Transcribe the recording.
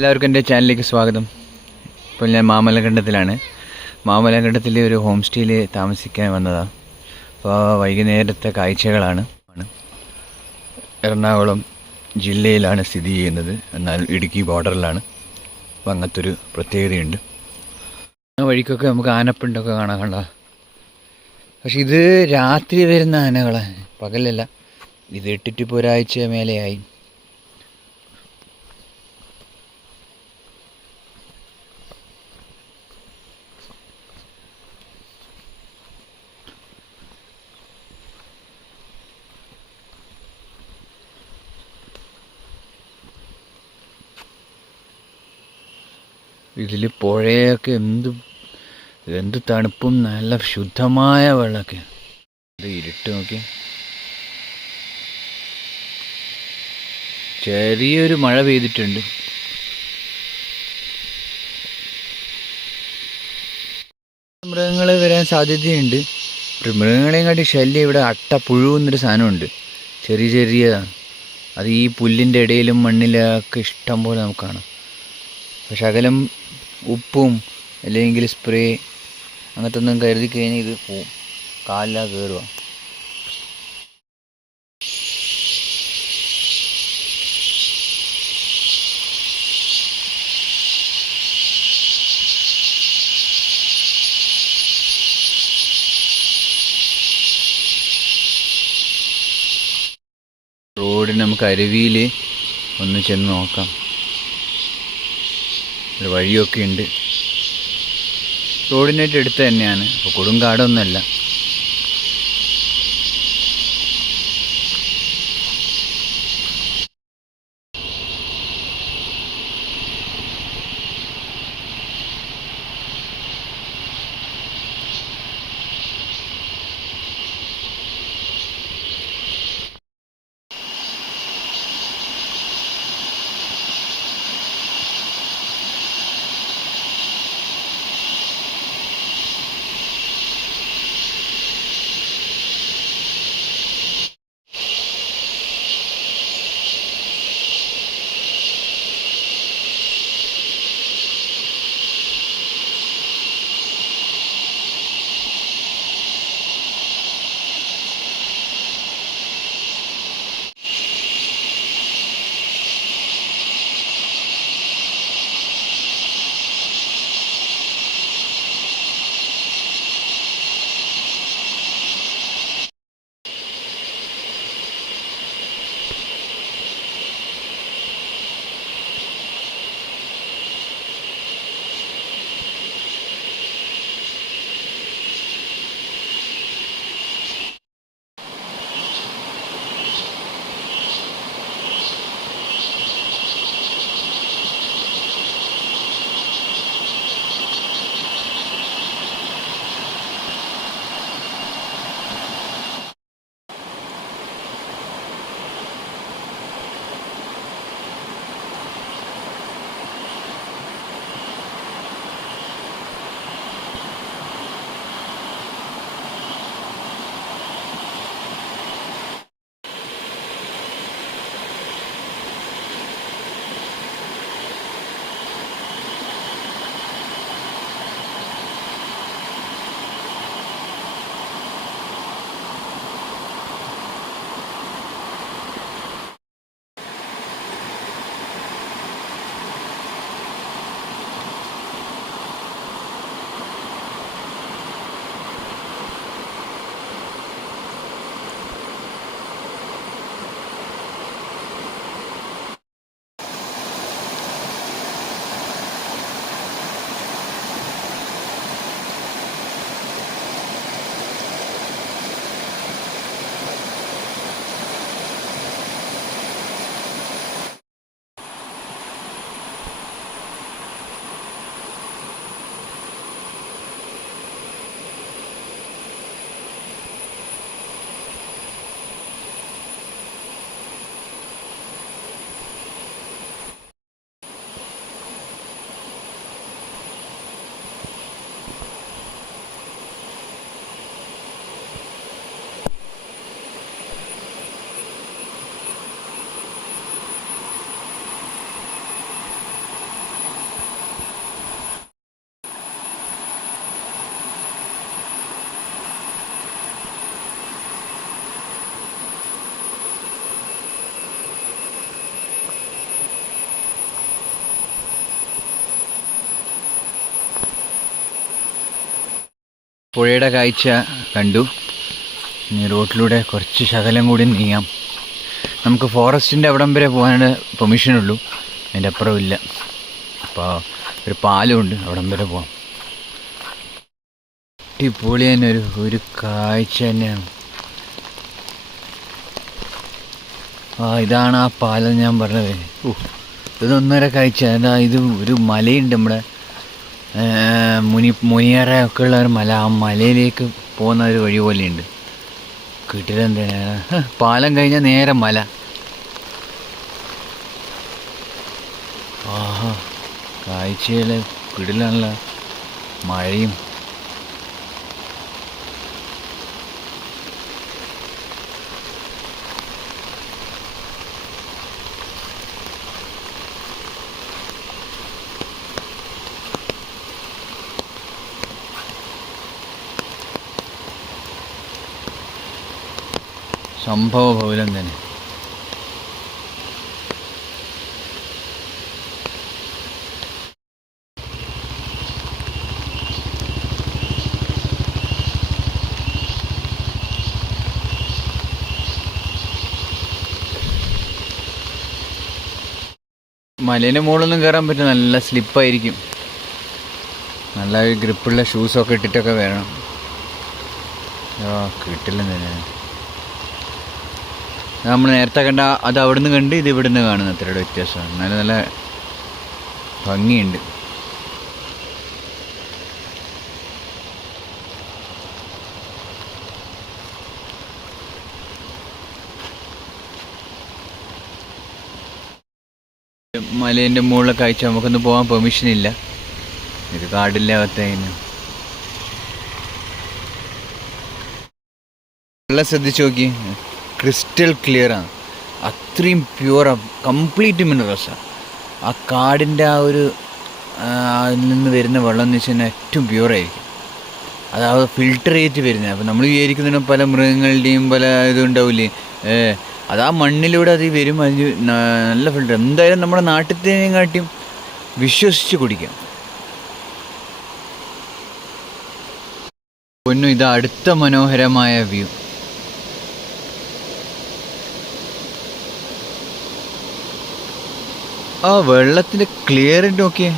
എല്ലാവർക്കും എന്റെ ചാനലിലേക്ക് സ്വാഗതം. ഇപ്പോൾ ഞാൻ മാമലഖണ്ഡത്തിലാണ് മാമലഖണ്ഡത്തിലെ ഒരു ഹോം സ്റ്റേയിൽ താമസിക്കാൻ വന്നതാണ് അപ്പോൾ വൈകുന്നേരത്തെ കാഴ്ചകളാണ്. എറണാകുളം ജില്ലയിലാണ് സ്ഥിതി ചെയ്യുന്നത്. എന്നാൽ ഇടുക്കി ബോർഡറിലാണ് അപ്പോൾ അങ്ങനത്തെ ഒരു പ്രത്യേകതയുണ്ട്. ആ വഴിക്കൊക്കെ നമുക്ക് ആനപ്പിണ്ടൊക്കെ കാണാൻ കണ്ട. പക്ഷെ ഇത് രാത്രി വരുന്ന ആനകളാണ് പകലല്ല. ഇത് ഇട്ടിട്ട് ഇപ്പോൾ ഒരാഴ്ച മേലെയായി. ഇതിൽ പുഴയൊക്കെ എന്ത് എന്ത് തണുപ്പും നല്ല ശുദ്ധമായ വെള്ളമൊക്കെ. ഇത് ഇരുട്ട് നോക്കി. ചെറിയൊരു മഴ പെയ്തിട്ടുണ്ട്. മൃഗങ്ങൾ വരാൻ സാധ്യതയുണ്ട്. മൃഗങ്ങളെയും കാട്ടി ശല്യം ഇവിടെ അട്ടപ്പുഴു എന്നൊരു സാധനമുണ്ട്. ചെറിയ ചെറിയ അത് ഈ പുല്ലിന്റെ ഇടയിലും മണ്ണിലൊക്കെ ഇഷ്ടം പോലെ നമുക്ക് കാണാം. പക്ഷെ അകലം ഉപ്പും അല്ലെങ്കിൽ സ്പ്രേ അങ്ങനത്തെ ഒന്നും കരുതി കഴിഞ്ഞാൽ ഇത് പോവും. കാലിലാ കയറുക റോഡിന് നമുക്ക് അരുവിയിൽ ഒന്ന് ചെന്ന് നോക്കാം. ഒരു വഴിയൊക്കെ ഉണ്ട് റോഡിനായിട്ട് എടുത്ത് തന്നെയാണ്. അപ്പോൾ കൊടുങ്കാടൊന്നുമല്ല. പുഴയുടെ കാഴ്ച കണ്ടു. ഇനി റോട്ടിലൂടെ കുറച്ച് ശകലം കൂടി നീങ്ങാം. നമുക്ക് ഫോറസ്റ്റിന്റെ അവിടം വരെ പോകാനുള്ള പെർമിഷൻ ഉള്ളൂ. അതിന്റെ അപ്പുറം ഇല്ല. അപ്പോൾ ഒരു പാലമുണ്ട് അവിടം വരെ പോകാം അടിപൊളി തന്നെ ഒരു ഒരു കാഴ്ച തന്നെയാണ്. ആ ഇതാണ് ആ പാലം ഞാൻ പറഞ്ഞത്. ഓ ഇതൊന്നര കാഴ്ച. എന്താ ഇത് ഒരു മലയുണ്ട് നമ്മുടെ മുനി മുനിയറ ഒക്കെ ഉള്ള ഒരു മല ആ മലയിലേക്ക് പോകുന്ന ഒരു വഴി പോലെയുണ്ട്. കിട്ടിലെന്താ പാലം കഴിഞ്ഞാൽ നേരെ മല. ആഹാ കാഴ്ചയിൽ കിടിലുള്ള മഴയും സംഭവ ബഹുലം തന്നെ. മലേന്റെ മുകളിലൊന്നും കയറാൻ പറ്റും നല്ല സ്ലിപ്പായിരിക്കും. നല്ല ഗ്രിപ്പുള്ള ഷൂസൊക്കെ ഇട്ടിട്ടൊക്കെ വേണം കിട്ടില്ല തന്നെ നമ്മൾ നേരത്തെ കണ്ട അത് അവിടുന്ന് കണ്ട് ഇത് ഇവിടുന്ന് കാണുന്ന. അത്രയുടെ വ്യത്യാസമാണ് നല്ല നല്ല ഭംഗിയുണ്ട്. മലേന്റെ മുകളിലെ കാഴ്ച നമുക്കൊന്ന് പോകാൻ പെർമിഷൻ ഇല്ല. ഇത് കാടിന്റെ അകത്തേന് വെള്ളം ശ്രദ്ധിച്ച് നോക്കി ക്രിസ്റ്റൽ ക്ലിയർ ആണ്. അത്രയും പ്യുവറാണ് കംപ്ലീറ്റ് മിനറൽസാണ് ആ കാടിന്റെ ആ ഒരു ആ, അതിൽ നിന്ന് വരുന്ന വെള്ളം എന്ന് വെച്ച് കഴിഞ്ഞാൽ ഏറ്റവും പ്യുവറായിരിക്കും അത് ഫിൽട്ടർ ചെയ്തിട്ട് വരുന്നത് അപ്പോൾ നമ്മൾ വിചാരിക്കുന്നതിന് പല മൃഗങ്ങളുടെയും പല ഇതുണ്ടാവില്ലേ? അത് ആ മണ്ണിലൂടെ അത് വരും. അതിന് നല്ല ഫിൽട്ടർ എന്തായാലും നമ്മുടെ നാട്ടിലത്തേയും കാട്ടിയും വിശ്വസിച്ച് കുടിക്കാം. പൊന്നു ഇത് അടുത്ത മനോഹരമായ വ്യൂ ആ വെള്ളത്തിന്റെ ക്ലിയർ നോക്കിയേ.